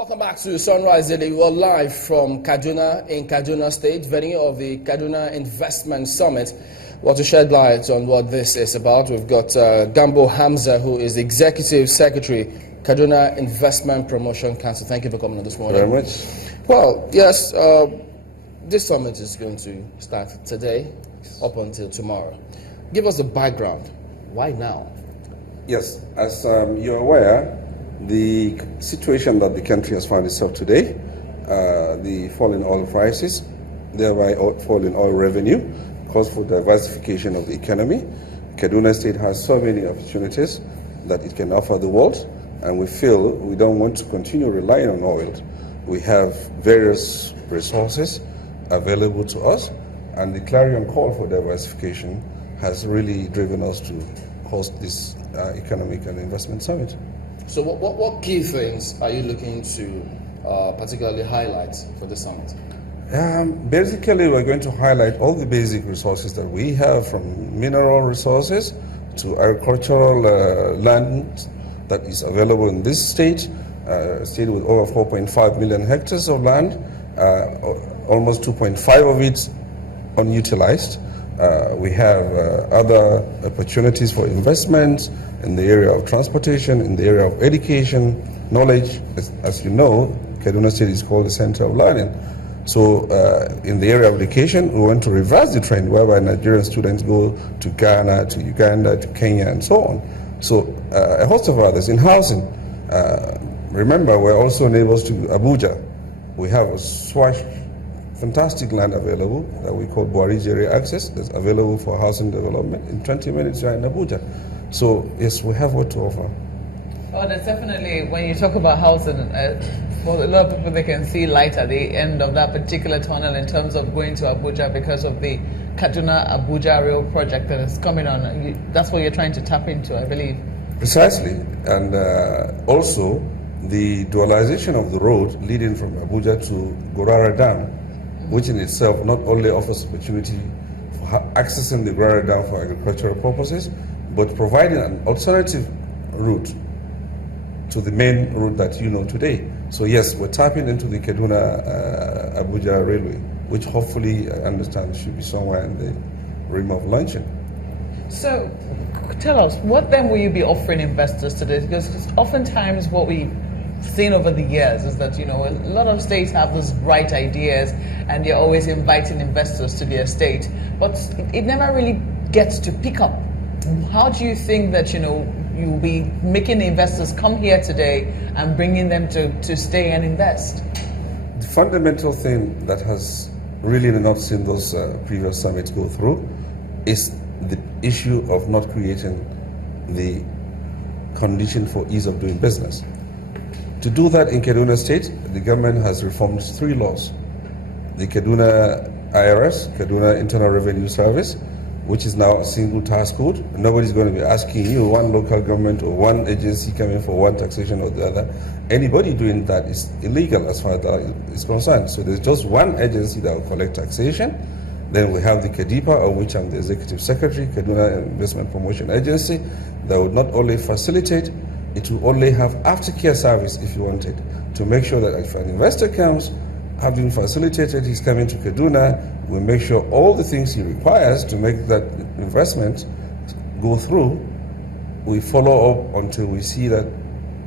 Welcome back to Sunrise Daily. We're live from Kaduna in Kaduna State, venue of the Kaduna Investment Summit. Well, to shed light on what this is about, we've got Gambo Hamza, who is the Executive Secretary, Kaduna Investment Promotion Council. Thank you for coming on this morning. Very much. Well, yes, this summit is going to start today up until tomorrow. Give us the background. Why now? Yes, as you're aware, the situation that the country has found itself today, the fall in oil prices, thereby fall in oil revenue, calls for diversification of the economy. Kaduna State has so many opportunities that it can offer the world, and we feel we don't want to continue relying on oil. We have various resources available to us, and the clarion call for diversification has really driven us to host this economic and investment summit. So what key things are you looking to particularly highlight for the summit? Basically, we're going to highlight all the basic resources that we have, from mineral resources to agricultural land that is available in this state, a state with over 4.5 million hectares of land, almost 2.5 of it unutilized. We have other opportunities for investment in the area of transportation, in the area of education, knowledge. As you know, Kaduna State is called the center of learning. So in the area of education, we want to reverse the trend whereby Nigerian students go to Ghana, to Uganda, to Kenya, and so on. So a host of others. In housing, remember, we're also neighbors to Abuja. We have a fantastic land available that we call Buhari Area Access, that's available for housing development. In 20 minutes, you're in Abuja. So, yes, we have what to offer. Oh, that's definitely, when you talk about housing, for a lot of people, they can see light at the end of that particular tunnel in terms of going to Abuja because of the Kaduna Abuja Rail project that is coming on. That's what you're trying to tap into, I believe. Precisely. And also, the dualization of the road leading from Abuja to Gorara Dam, which in itself not only offers opportunity for accessing the Gorara Dam for agricultural purposes, but providing an alternative route to the main route that you know today. So yes, we're tapping into the Kaduna Abuja Railway, which hopefully, I understand, should be somewhere in the rim of launching. So tell us, what then will you be offering investors today? Because oftentimes what we've seen over the years is that, a lot of states have those bright ideas and they're always inviting investors to their state, but it never really gets to pick up. How do you think that, you'll be making the investors come here today and bringing them to stay and invest? The fundamental thing that has really not seen those previous summits go through is the issue of not creating the condition for ease of doing business. To do that in Kaduna State, the government has reformed 3 laws. The Kaduna IRS, Kaduna Internal Revenue Service, which is now a single tax code. Nobody's going to be asking you, one local government or one agency coming for one taxation or the other. Anybody doing that is illegal as far as that is concerned. So there's just one agency that will collect taxation. Then we have the KADIPA, of which I'm the Executive Secretary, Kaduna Investment Promotion Agency, that would not only facilitate, it will only have aftercare service if you want it, to make sure that if an investor comes, having facilitated his coming to Kaduna, we make sure all the things he requires to make that investment go through, we follow up until we see that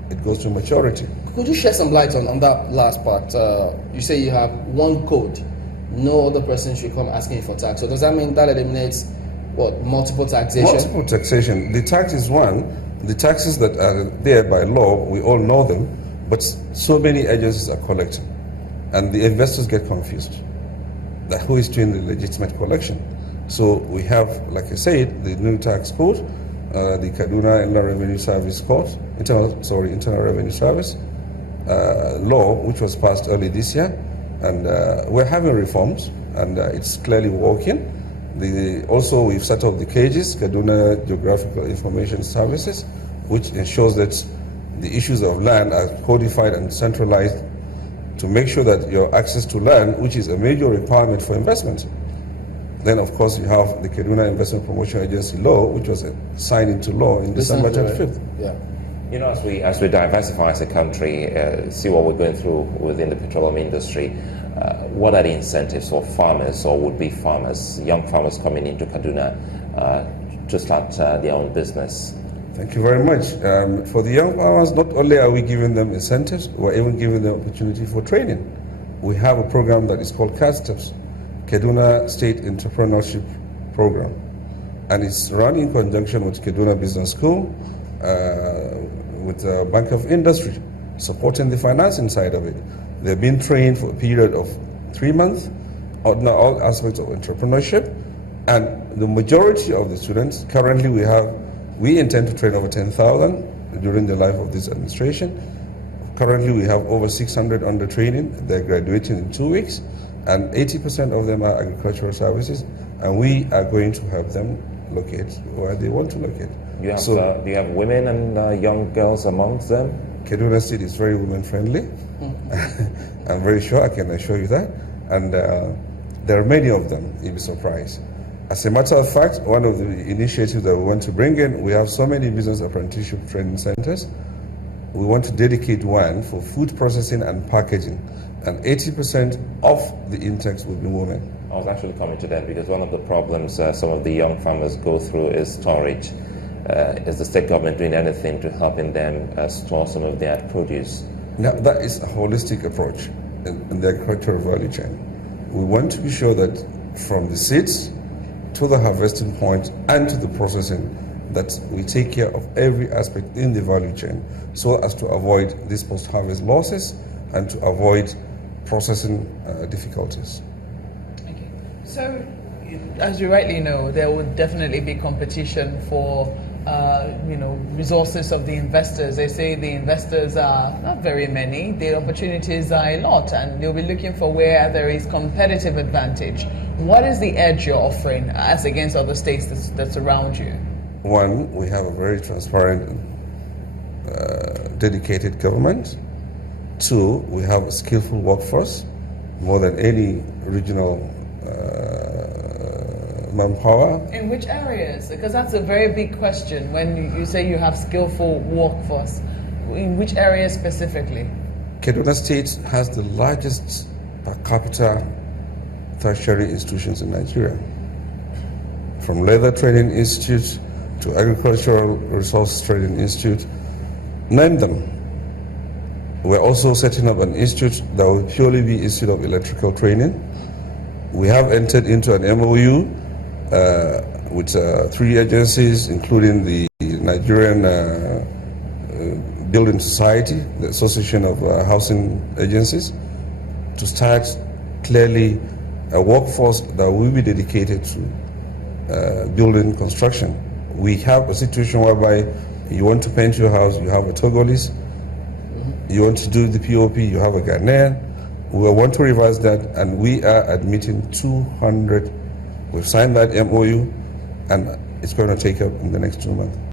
it goes to maturity. Could you shed some light on that last part? You say you have one code, no other person should come asking for tax. So does that mean that eliminates multiple taxation? Multiple taxation. The tax is one. The taxes that are there by law, we all know them, but so many agencies are collecting. And the investors get confused that who is doing the legitimate collection. So we have, like I said, the new tax code, the Kaduna Internal Revenue Service Code, Internal Revenue Service law, which was passed early this year, and we're having reforms, and it's clearly working. Also, we've set up the cages, Kaduna Geographical Information Services, which ensures that the issues of land are codified and centralized to make sure that your access to land, which is a major requirement for investment. Then, of course, you have the Kaduna Investment Promotion Agency law, which was signed into law in December 25th. Yeah. As we diversify as a country, see what we're going through within the petroleum industry, what are the incentives for farmers or would-be farmers, young farmers coming into Kaduna to start their own business? Thank you very much. For the young farmers, not only are we giving them incentives, we're even giving them opportunity for training. We have a program that is called CAD Steps, Kaduna State Entrepreneurship Program, and it's run in conjunction with Kaduna Business School, with the Bank of Industry, supporting the financing side of it. They've been trained for a period of 3 months on all aspects of entrepreneurship, and the majority of the students, currently we intend to train over 10,000 during the life of this administration. Currently we have over 600 under training. They're graduating in 2 weeks, and 80% of them are agricultural services, and we are going to help them locate where they want to locate. Do you have women and young girls amongst them? Kaduna State is very women-friendly. I'm very sure, I can assure you that. And there are many of them, you'll be surprised. As a matter of fact, one of the initiatives that we want to bring in, we have so many business apprenticeship training centers. We want to dedicate one for food processing and packaging, and 80% of the intakes will be women. I was actually coming to that because one of the problems some of the young farmers go through is storage. Is the state government doing anything to helping them store some of their produce? Now, that is a holistic approach in the agricultural value chain. We want to be sure that from the seeds to the harvesting point and to the processing, that we take care of every aspect in the value chain so as to avoid these post-harvest losses and to avoid processing difficulties. Okay. So, as you rightly know, there would definitely be competition for resources of the investors. They say the investors are not very many, the opportunities are a lot, and they'll be looking for where there is competitive advantage. What is the edge you're offering as against other states that's around you? One, we have a very transparent, dedicated government. Two, we have a skillful workforce, more than any regional manpower. In which areas? Because that's a very big question when you say you have skillful workforce. In which areas specifically? Kaduna State has the largest per capita tertiary institutions in Nigeria. From Leather Training Institute to Agricultural Resource Training Institute, name them. We're also setting up an institute that will purely be Institute of Electrical Training. We have entered into an MOU with 3 agencies, including the Nigerian Building Society, the Association of Housing Agencies, to start clearly a workforce that will be dedicated to building construction. We have a situation whereby you want to paint your house, you have a Togolese. You want to do the POP, you have a Ghanaian. We want to revise that, and we are admitting 200. We've signed that MOU, and it's going to take up in the next 2 months.